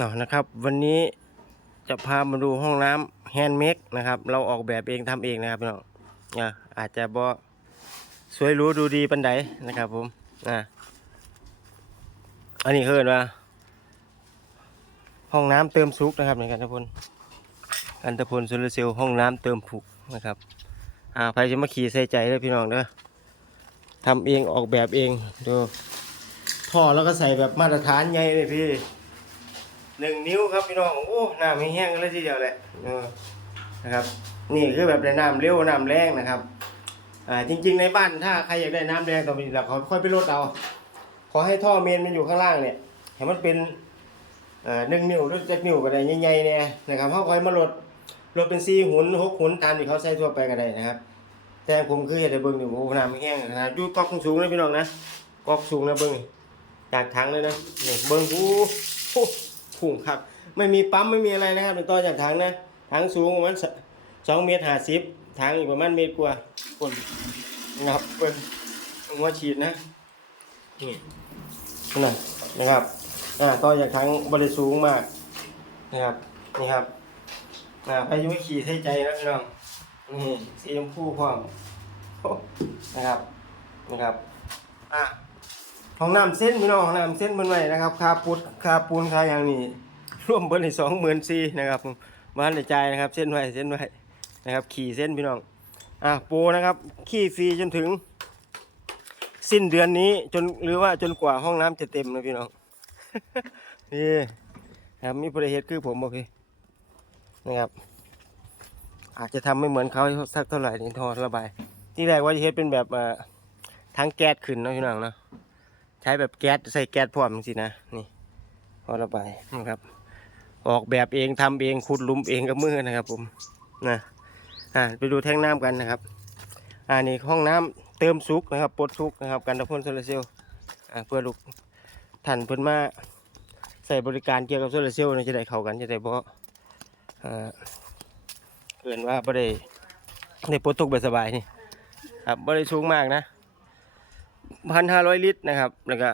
นาะนะครับ วันนี้จะพามาดูห้องน้ำแฮนด์เมดนะครับ เราออกแบบเองทำเองนะครับพี่น้องอะอาจจะบ่สวยรู้ดูดีปันใดนะครับผมอะอันนี้เคินว่า ห้องน้ำเติมซุกนะครับในกันทพลกันทพลโซลาเซลล์ห้องน้ำเติมผุกนะครับอ่าใครจะมาขี่ใส่ใจเลยพี่น้องเด้อทำเองออกแบบเองดูท่อแล้วก็ใส่แบบมาตรฐานใหญ่เลยพี่ หนึ่งนิ้วครับพี่น้อง โอ้น้ำแห้งกันเลยทีเดียวแหละเออนะครับ นี่คือแบบได้น้ำเร็วน้ำแรงนะครับ อ่าจริง ๆ ในบ้านถ้าใครอยากได้น้ำแรงต่อไปเราเขาค่อยไปลดเอา ขอให้ท่อเมนมันอยู่ข้างล่างเนี่ยให้มันเป็นหนึ่งนิ้วหรือเจ็ดนิ้วก็ได้ใหญ่ๆเนี่ยนะครับเขาค่อยมาลดรถเป็นสี่หุนหกหุนตามที่เขาใช้ทั่วไปก็ได้นะครับ แต่ผมคือเห็นแต่เบิ้งอยู่โอ้น้ำแห้งนะยู่ก๊อกสูงเลยพี่น้องนะก๊อกสูงนะเบิ้งจากถังเลยนะเนี่ยเบิ้งกูโอ้ พุ่งครับไม่มีปั๊มไม่มีอะไรนะครับเป็นต่อจากถังนะถังสูงประมาณสองเมตรห้าสิบถังอีกประมาณเมตรกว่าคนนะครับเบิ้งหัวฉีดนะนี่นั่นะครับอ่าต่อจากถังบริสูงมากนะครับนี่ครับอ่าพายุขี่ใส่ใจนะพี่น้องนี่สีชมพูพร้อมนะครับนะครับอะ ห้องน้ำเส้นพี่น้องห้องน้ำเส้นบนไว้นะครับคาปุดคาปูนคาอย่างนี้ร่วมเบอร์ในสองหมื่นสี่นะครับบ้านในใจนะครับ เส้นไว้เส้นไว้นะครับ ขี่เส้นพี่น้องอะโปรนะครับ ขี่ฟรีจนถึง สิ้นเดือนนี้จนหรือว่าจนกว่าห้องน้ำจะเต็มนะพี่น้องนี่ครับมีประเหตุคือผมบ่พี่นะครับ อาจจะทำไม่เหมือนเขาสักเท่าไหร่นี่ทอระบาย ที่แรกว่าจะเฮ็ดเป็นแบบเอ่อทั้งแก๊สขึ้นนะพี่น้องนะ ใช้แบบแก๊สใส่แก๊สพร้อมจริงๆนะนี่ทอระบายนะครับ ออกแบบเองทำเองขุดลุมเองกับมือนะครับ ผมนะอ่าไปดูแท่งน้ำกันนะครับอ่านี่ห้องน้ำเติมซุกนะครับปลดซุกนะครับกันตะพ่นโซลาเซลล์อ่าเพื่อลูกท่านเพิ่นมาใส่บริการเกี่ยวกับโซลาเซลล์นี่ยจะได้เข้ากันจะได้บ่เอ่อเกินว่าบ่ได้ในปลดทุกแบบสบายนี่ครับบ่ได้สูงมากนะ พันห้าร้อยลิตรนะครับ แล้วก็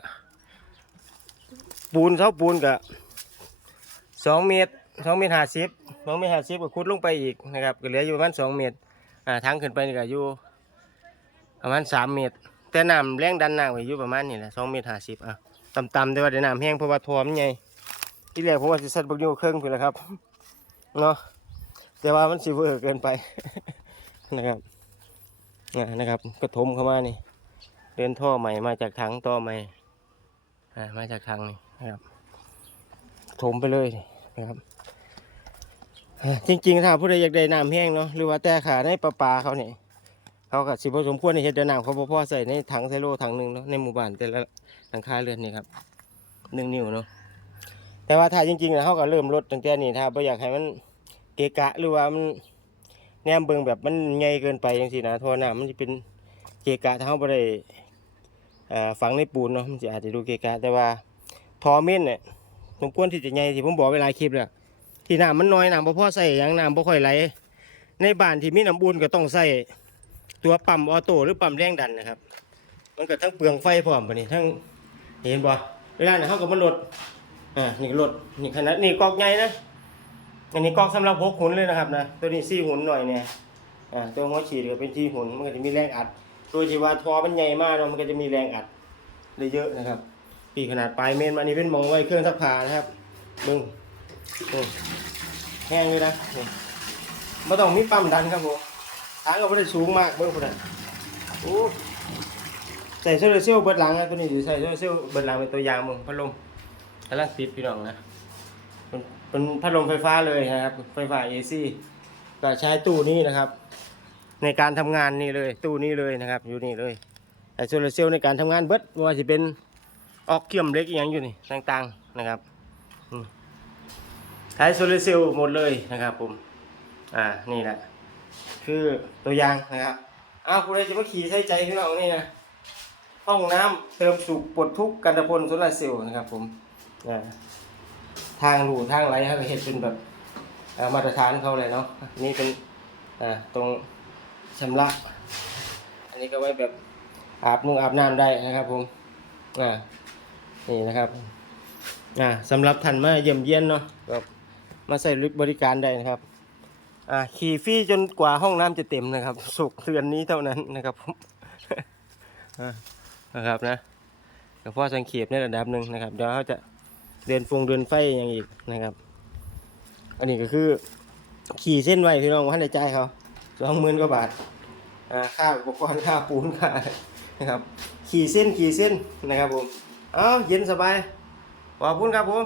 ปูนเสาปูนกับสองเมตรสองเมตรห้าสิบสองเมตรห้าสิบก็ขุดลงไปอีกนะครับก็เหลืออยู่ประมาณสองเมตรอ่าทางขึ้นไปนี่ก็อยู่ประมาณสามเมตร แต่น้ำแรงดันน้ำก็อยู่ประมาณนี่แหละสองเมตรห้าสิบอะต่ำๆแต่ว่าได้น้ำแห้งเพราะว่าทอมนใหญ่ที่แรกผมว่าจะสัตว์บักยูเครื่องเพื่แหละครับเนาะแต่ว่ามันสิเวอร์เกินไปนะครับอ่านะครับ กระทมเข้ามานี่ เดินท่อใหม่มาจากถังต่อใหม่อ่ามาจากถังนี่นะครับถมไปเลยนะครับจริงๆถ้าผู้ใดอยากได้น้ำแห้งเนาะหรือว่าแต่ขาในประปลาเขาเนี่ยเขาก็สิผสมควรในเฮ็ดแต่น้ำเขาบ่อใส่ในถังไซโลถังหนึ่งเนาะในหมู่บ้านแต่ละหลังคาเรือนนี่ครับหนึ่งนิ้วเนาะแต่ว่าถ้าจริงๆนะเขาก็เริ่มลดตั้งแต่นี้ถ้าบ่อยากให้มันเกะกะหรือว่ามันแนมเบิงแบบมันใหญ่เกินไปจังซี่นะท่อน้ำมันจะเป็นเกะกะถ้าเราบ่ได้เอ่อ ฝังในปูนเนาะมันจะอาจจะดูเกะกะแต่ว่าทอเม่นเนี่ยสมควรที่จะใหญ่ที่ผมบอกเวหลายคลิปแล้วที่น้ำมันน้อยน้ำบ่พอใส่หยังน้ำบ่ค่อยไหล ในบ้านที่มีน้ำอุ่นก็ต้องใส่ตัวปั๊มออโต้หรือปั๊มแรงดันนะครับ มันก็ทั้งเปลืองไฟพร้อมปะนี่ทั้งเห็นบ่เวลาเนี่ยเขาก็มาลดอ่านี่ลดนี่ขนาดนี่กอกใหญ่นะอันนี้กองสำหรับพกหุ่นเลยนะครับนะตัวนี้ซี่หุ่นหน่อยเนี่ยอ่าตัวหัวฉีดก็เป็นที่หุ่นมันก็จะมีแรงอัด ตัวที่ว่าทอมันใหญ่มากเนาะมันก็จะมีแรงอัดเลยเยอะนะครับปีขนาดปลายเมนมานี่เป็นมองไว้เครื่องซักผ้านะครับมึงแห้งเลยนะไม่ต้องมีปั๊มดันครับผมทางก็ไม่ได้สูงมากเบิ้งคนนั้นโอ้ใส่โซลาเซลล์เบิดหลังนะตัวนี้หรือใส่โซลาเซลล์เบิดหลังเป็นตัวยางมึงพัดลมกำลังติดพี่น้องนะเป็นเป็นพัดลมไฟฟ้าเลยนะครับ ไฟฟ้า AC ก็ใช้ตู้นี้นะครับ ในการทำงานนี่เลย ตู้นี้เลยนะครับ อยู่นี่เลยแต่โซลาเซลล์ในการทำงานเบิดว่าจะเป็นออกเกี่ยมเล็กอย่างอยู่นี่ต่างๆนะครับใช้โซลาเซลล์หมดเลยนะครับผมอ่านี่แหละคือตัวอย่างนะครับอ้าวคุณใดจะมาขี่ใช้ใจพี่น้องนี่นะห้องน้ำเติมสุกปลดทุกกันตะพลโซลาเซลล์นะครับผมอ่าทางหลูทางไหลเขาก็เห็นเป็นแบบมาตรฐานเขาเลยเนาะนนี่เป็นอ่าตรง ชำระ อันนี้ก็ไว้แบบอาบนุ่งอาบน้ำได้นะครับผมอ่านี่นะครับอ่าสำหรับท่านมาเยี่ยมเยียนเนาะก็มาใส่บริการได้นะครับอ่าขี่ฟรีจนกว่าห้องน้ำจะเต็มนะครับ สุกเดือนนี้เท่านั้นนะครับผมอ่านะครับนะก็พอสังเกตในระดับหนึ่งนะครับเดี๋ยวเขาจะเดินฟงเดินไฟอย่างอีกนะครับ อันนี้ก็คือขี่เส้นไว้พี่น้องว่าในใจเขา สองหมื่นกว่าบาทค่าอุปกรณ์ค่าปูนค่านะครับขี่เส้นขี่เส้นนะครับผม เอ้าเย็นสบาย ขอบคุณครับผม